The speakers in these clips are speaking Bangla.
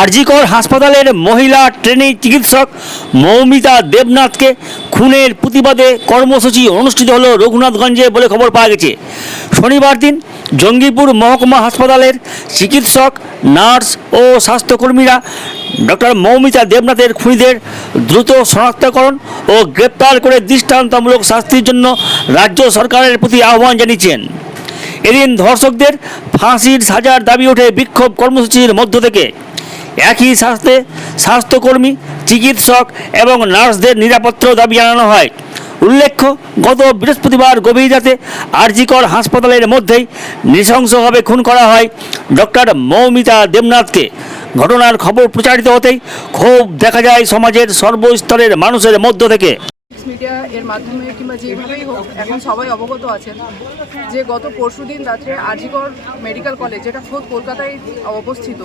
আরজিকর হাসপাতালের মহিলা ট্রেনিং চিকিৎসক মৌমিতা দেবনাথকে খুনের প্রতিবাদে কর্মসূচি অনুষ্ঠিত হলো রঘুনাথগঞ্জে বলে খবর পাওয়া গেছে। শনিবার দিন জঙ্গিপুর মহকুমা হাসপাতালের চিকিৎসক, নার্স ও স্বাস্থ্যকর্মীরা ডক্টর মৌমিতা দেবনাথের খুনিদের দ্রুত শনাক্তকরণ ও গ্রেপ্তার করে দৃষ্টান্তমূলক শাস্তির জন্য রাজ্য সরকারের প্রতি আহ্বান জানিয়েছেন। এদিন ধর্ষকদের ফাঁসির সাজার দাবি ওঠে বিক্ষোভ কর্মসূচির মধ্য থেকে। একই স্বাস্থ্যে স্বাস্থ্যকর্মী, চিকিৎসক এবং নার্সদের নিরাপত্তার দাবি জানানো হয়। উল্লেখ্য, গত বৃহস্পতিবার গভীর রাতে আরজিকর হাসপাতালের মধ্যেই নৃশংসভাবে খুন করা হয় ডক্টর মৌমিতা দেবনাথকে। ঘটনার খবর প্রচারিত হতেই ক্ষোভ দেখা যায় সমাজের সর্বস্তরের মানুষের মধ্য থেকে। মিডিয়া এর মাধ্যমে কিংবা যেভাবেই হোক, এখন সবাই অবগত আছেন যে গত পরশুদিন রাত্রে আজিগড় মেডিকেল কলেজ, যেটা খোদ কলকাতায় অবস্থিত,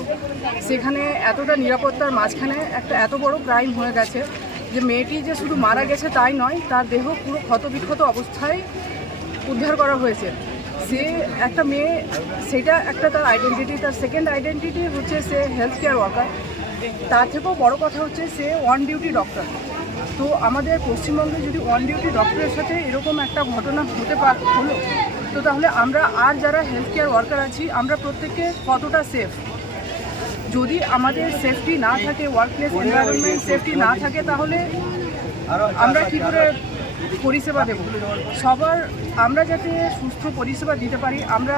সেখানে এতটা নিরাপত্তার মাঝখানে একটা এত বড় ক্রাইম হয়ে গেছে যে মেয়েটি যে শুধু মারা গেছে তাই নয়, তার দেহ পুরো ক্ষতবিক্ষত অবস্থায় উদ্ধার করা হয়েছে। সে একটা মেয়ে, সেটা একটা তার আইডেন্টিটি তার সেকেন্ড আইডেন্টিটি হচ্ছে সে হেলথ কেয়ার ওয়ার্কার তার থেকেও বড় কথা হচ্ছে সে অন ডিউটি ডক্টর তো আমাদের পশ্চিমবঙ্গে যদি অন ডিউটি ডক্টরের সাথে এরকম একটা ঘটনা হতে পার হলো, তো তাহলে আমরা আর যারা হেলথ কেয়ার ওয়ার্কার আছি, আমরা প্রত্যেকে কতটা সেফ যদি আমাদের সেফটি না থাকে ওয়ার্ক প্লেস এনভায়রনমেন্ট সেফটি না থাকে, তাহলে আমরা কি করে পরিষেবা দেব? সবার, আমরা যাতে সুস্থ পরিষেবা দিতে পারি, আমরা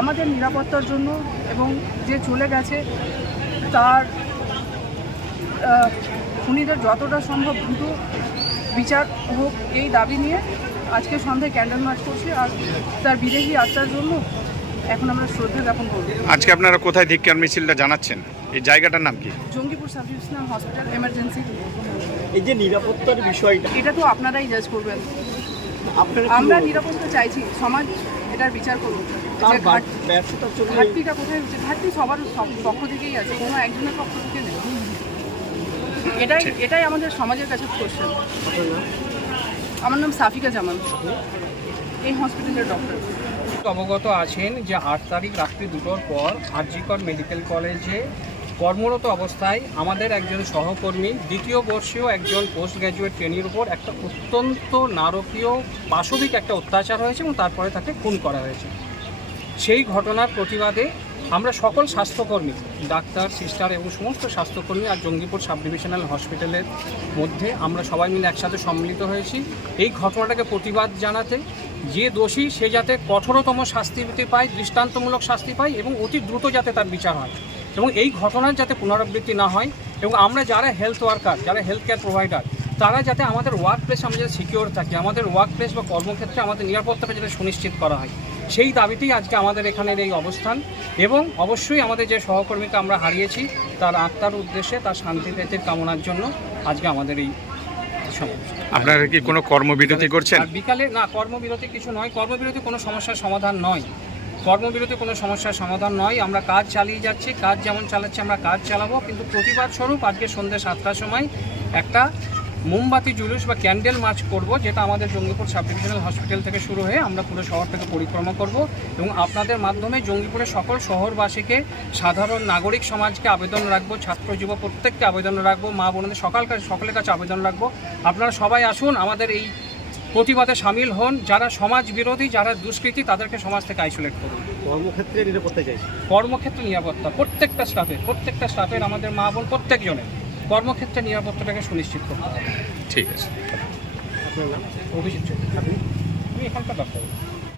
আমাদের নিরাপত্তার জন্য এবং যে চলে গেছে, তার খুনিদের যতটা সম্ভব দ্রুত বিচার হোক এই দাবি নিয়ে আজকে সন্ধ্যায় ক্যান্ডেল মার্চ করছি আর তার বিদেশি আত্মার জন্য এখন আমরা শ্রদ্ধা জ্ঞাপন করব। আজকে আপনারা কোথায় ধিক্কার মিছিলটা জানাচ্ছেন? এই জায়গাটার নাম কি? Jangipur sub divisional hospital emergency. এই যে নিরাপত্তার বিষয়টা। এটা তো আপনারাই জাজ করবেন। আপনারা আমরা নিরাপত্তা চাইছি সমাজ এটার বিচার করুন ঘাটতিটা কোথায় হচ্ছে? ঘাটতি সবার সব- পক্ষ থেকেই আছে। কোনো একজনের পক্ষ থেকে নেই। এটাই এটাই আমাদের সমাজের কাছে কোশ্চেন আমার নাম সাফিকা জামান। এই হসপিটালের ডক্টর অবগত আছেন যে আট তারিখ রাত্রি দুটোর পর আরজিকর মেডিকেল কলেজে কর্মরত অবস্থায় আমাদের একজন সহকর্মী দ্বিতীয় বর্ষীয় একজন পোস্ট গ্র্যাজুয়েট ট্রেনির উপর একটা অত্যন্ত নারকীয় পাশবিক একটা অত্যাচার হয়েছে এবং তারপরে তাকে খুন করা হয়েছে। সেই ঘটনার প্রতিবাদে আমরা সকল স্বাস্থ্যকর্মী, ডাক্তার, সিস্টার এবং সমস্ত স্বাস্থ্যকর্মী আর জঙ্গিপুর সাব ডিভিশনাল হসপিটালের মধ্যে আমরা সবাই মিলে একসাথে সম্মিলিত হয়েছি। এই ঘটনাটাকে প্রতিবাদ জানাতে যে দোষী, সে যাতে কঠোরতম শাস্তি পেতে পায়, দৃষ্টান্তমূলক শাস্তি পায় এবং অতি দ্রুত যাতে তার বিচার হয় এবং এই ঘটনার যাতে পুনরাবৃত্তি না হয় এবং আমরা যারা হেলথ ওয়ার্কার যারা হেলথ কেয়ার প্রোভাইডার তারা যাতে আমাদের ওয়ার্ক প্লেস আমরা যাতে সিকিওর থাকি, আমাদের ওয়ার্ক প্লেস বা কর্মক্ষেত্রে আমাদের নিরাপত্তাটা যাতে সুনিশ্চিত করা হয়। সেই দাবিতেই আজকে আমাদের এখানের এই অবস্থান এবং অবশ্যই আমাদের যে সহকর্মীকে আমরা হারিয়েছি তার আত্মার উদ্দেশ্যে তার শান্তি পেতে কামনার জন্য আজকে আমাদের এই আপনারা কি কোনো কর্মবিরতি করছেন? আর বিকালে না কর্মবিরতি কিছু নয়। কর্মবিরতি কোনো সমস্যার সমাধান নয়। কর্মবিরতি কোনো সমস্যার সমাধান নয়। আমরা কাজ চালিয়ে যাচ্ছি কাজ যেমন চালাচ্ছি আমরা কাজ চালাবো। কিন্তু প্রতিবাদ স্বরূপ আজকে সন্ধ্যে সাতটার সময় একটা মোমবাতি জুলুস বা ক্যান্ডেল মার্চ করব যেটা আমাদের জঙ্গিপুর সাব ডিভিশনাল হসপিটাল থেকে শুরু হয়ে আমরা পুরো শহর থেকে পরিক্রমা করব এবং আপনাদের মাধ্যমে জঙ্গিপুরের সকল শহরবাসীকে সাধারণ নাগরিক সমাজকে আবেদন রাখব ছাত্র যুব প্রত্যেককে আবেদন রাখব মা বোনদের সকাল কাছে সকলের কাছে আবেদন রাখব। আপনারা সবাই আসুন আমাদের এই প্রতিবাদে সামিল হন যারা সমাজ বিরোধী যারা দুষ্কৃতী তাদেরকে সমাজ থেকে আইসোলেট করুন। কর্মক্ষেত্রে নিরাপত্তা চাইছে। কর্মক্ষেত্রে নিরাপত্তা প্রত্যেকটা স্টাফের প্রত্যেকটা স্টাফের আমাদের মা বোন প্রত্যেকজনের। কর্মক্ষেত্রে নিরাপত্তাটাকে সুনিশ্চিত করতে হবে ঠিক আছে অভিজিৎ চৌধুরী। আমি এখানকার ডাক্তার